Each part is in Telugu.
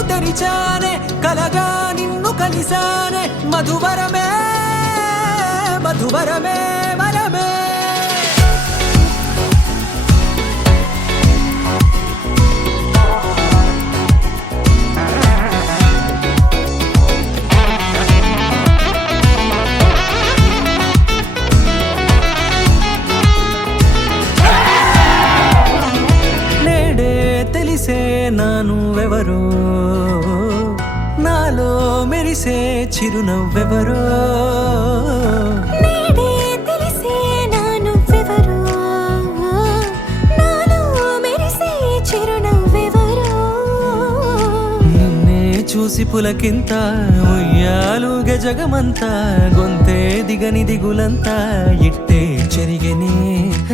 కన్ను తెరిచానే కలగా నిన్ను కలిసానే మధువరమే మధువరమే వరమే నానువెవరో నాలో మెరిసే చిరునవ్వెవరో నేడే తెలిసే నానువెవరో నాలో మెరిసే చిరునవ్వెవరో నిన్నే చూసి పులకింత ఉయ్యాలుగ జగమంతా గొంతే దిగని దిగులంతా ఇట్టే చెరిగెనే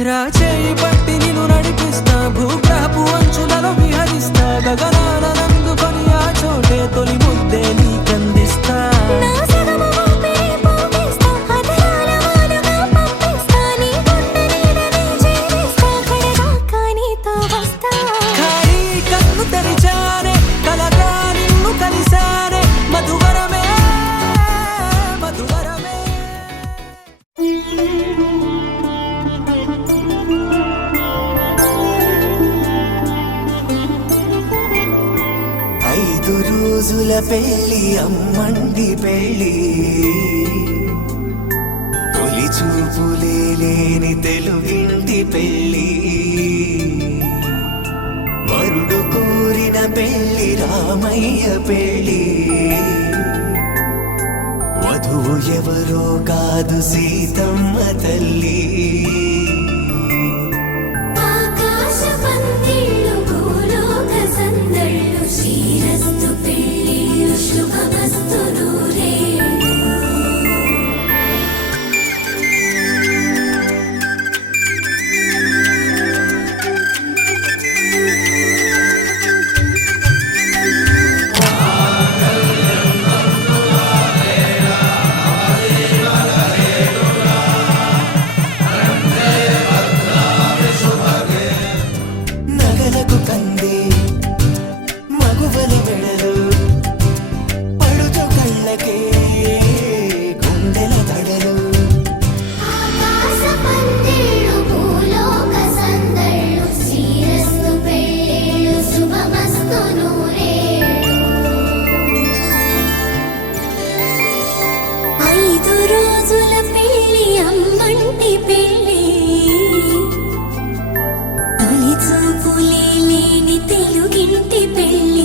రాచేయి పట్టి నిన్ను నడిపిస్తా భూగ్రహపు అంచులలో విహరిస్తా గగనాల నందుకొని ఆ చోటే తొలి ముద్దే నీకందిస్తా నా సగము ఊపిరి పోగిస్తా అదరాల వాలుగా పంపిస్తా నీ గుండె నీడనే చేరిస్తా కడదాకా నీతో వస్తా ఖాళీ కన్ను తెరిచానే కలగా నిన్ను కలిసానే మధువరమే మధువరమే 5 రోజుల పెళ్ళి అమ్మండి పెళ్ళి తొలి చూపులే లేని తెలుగింటి పెళ్ళి వరుడు కోరిన పెళ్ళి రామయ్య పెళ్ళి వధువు ఎవరో కాదు సీతమ్మ తల్లి శ్రీరస్తు పెళ్ళిళ్ళు శుభమస్తు నూరే నగలకు కందే మగువల వెడలు పడుచు కళ్ళకే గుండెల తడలు ఆకాశ పందిళ్ళు భూలోక సందళ్ళు శ్రీరస్తు పెళ్ళిళ్ళు శుభమస్తు నూరే 5 రోజుల పెళ్ళి అమ్మంటి పెళ్ళి తొలి చూపులే లేని తెలుగింటి పెళ్ళి